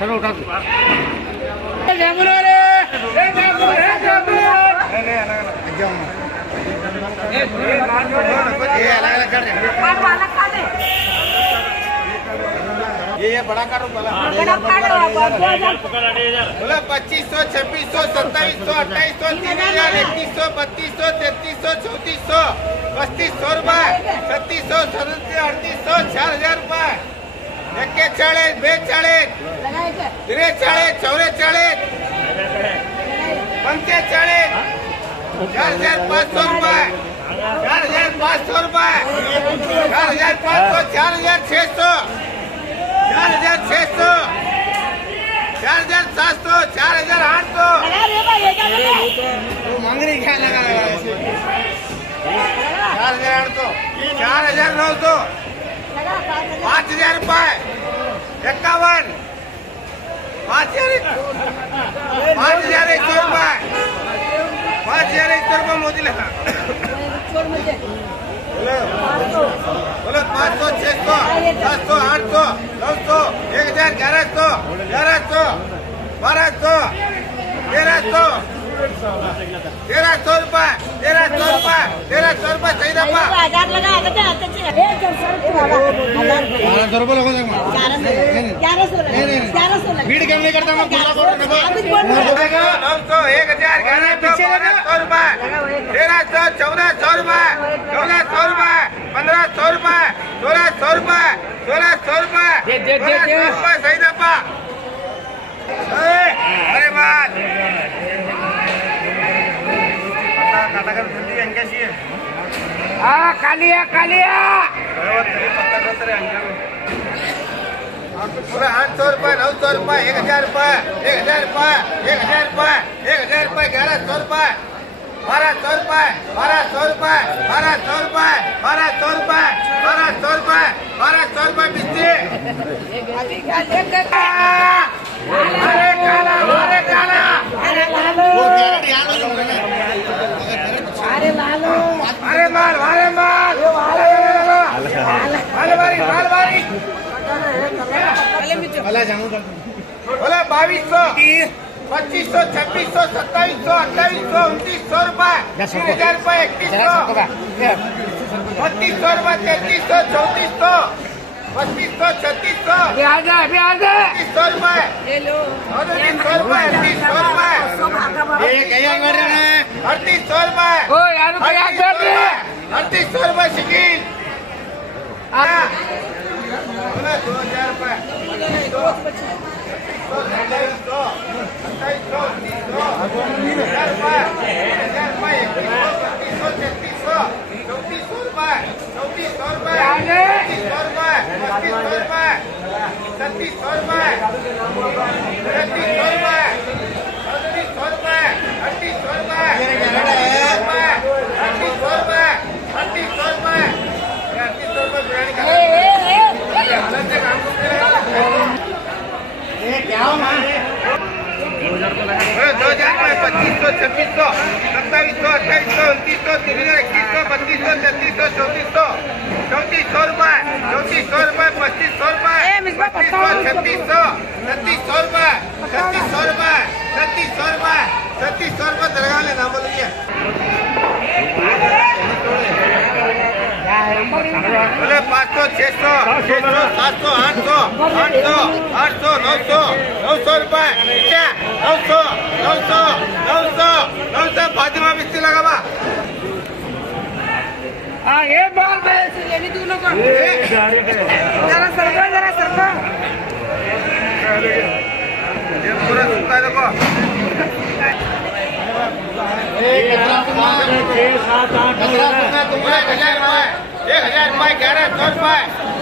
चलो उठा दो। ये बड़ा काटो बोला 2500 2600 2700 2800 3000 2100 3200 3300 3400 3500 रुपये 3600 3700 4000 रुपये 41 42 43 44 45 4500 रुपये 4500 रुपये 4500 4600 4600 4700 4800 मांग रही क्या लगा 4800 4900 5000 रुपये 51 5100 रुपये 5100 रुपये मोदी लगा बोलो 500 600 700 800 900 1000 1100 1100 1200 1300 1300 रुपये 1300 रुपये 1300 रुपये सही दफा 1200 रुपये लगो 1100 भीड़ क्यों नहीं करता मैं 900 1000 1100 रुपये 1300 1400 रुपये 1400 रुपये 1500 रुपये 1600 रुपये 1600 रुपये सही दफा अरे बात कालिया कालिया 800 रुपये 900 रुपये 1000 रुपये 1000 रुपये 1000 रुपये 1000 रुपये 1100 रुपये 1200 रुपये 1200 रुपये 1200 रुपये 1200 रुपये 1200 रुपये 1200 रुपये बिस्ती अरे काला अरे माल बोला 2200 2500 2600 2700 2800 2900 रुपये 3000 रुपये 2100 3200 रुपये 3300 3400 3500 3600 300 रुपये 300 रुपये 300 रुपये 3800 रुपये 3800 रुपये शिकील 2000 रुपये 500 600 700 800 800 800 900 900 रुपये 900 900 900 900 फातिमा बिस्ती लगा बा ये बाल ये भी दोनों का जरा सरका ये पूरा सुनता है देखो 1 7 8 1000 रुपये 1100 रुपये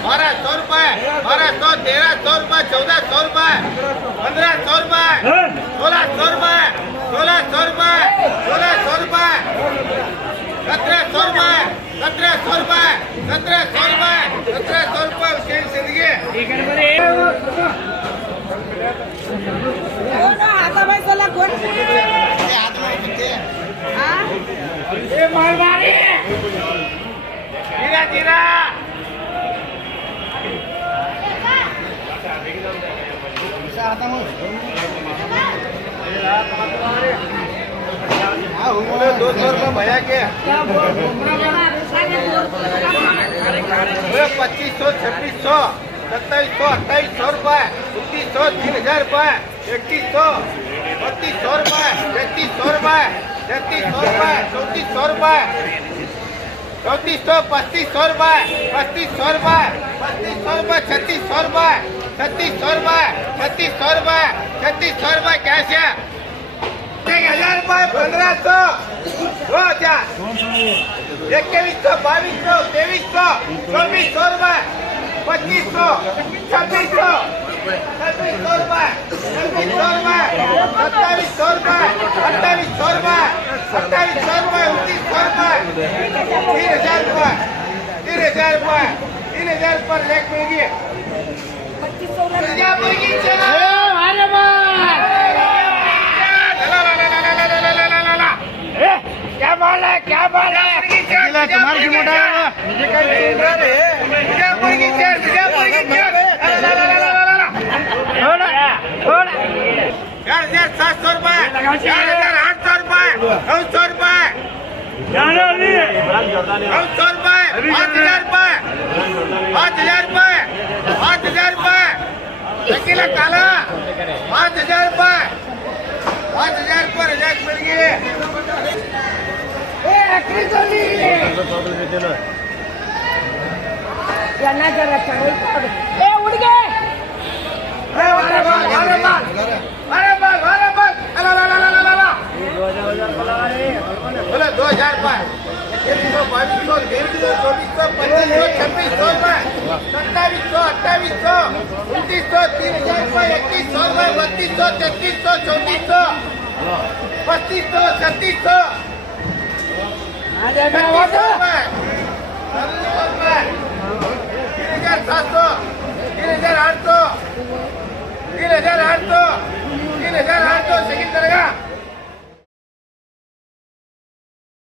1200 रुपये 1200 1300 रुपये 1400 रुपये 1500 रुपये 1600 रुपये 1600 रुपये 1600 रुपये 1700 रुपये 1700 रुपये 1700 रुपये 1700 रुपये उसकी जिंदगी मालवाड़ी जीरा जीरा बोले 200 रुपये भैया के 2500 2600 2700 2800 रुपये 2900 3000 रुपये 3100 3200 रुपये 3300 रुपये 3300 रुपये 3400 रुपये 3400 3500 रुपये 3500 रुपये 3500 रुपये 3600 रुपये 3600 रुपये 3600 रुपये 3600 रुपये कैश है 1000 रुपये 1500 2000 2100 2200 2300 2400 रुपये 2500 2600 2600 रुपये 2600 रुपये 2700 रुपये 2800 रुपये 2700 रुपये 2900 रुपये 3000 रुपये 3000 पर लेख मिलेगी 2500 की चला क्या बोल है क्या बोल है तुम्हारी की मोटा मुझे कहीं विजयपुर की चेयर 4700 रुपये 4800 रुपये 900 रुपये 900 रुपये 5000 रुपये 5000 रुपये 5000 रुपये अकेला काला 5000 रुपये 5000 रुपये रिजल्ट मिल गए उड़ गए बोले 2000 रुपये 2200 2300 2400 2500 2600 रुपये 2700 2800 2900 3000 रुपये 2100 रुपये 3200 3300 3400 3500 3600 रुपये 3700 3800 3800 3800 सेकंड करेगा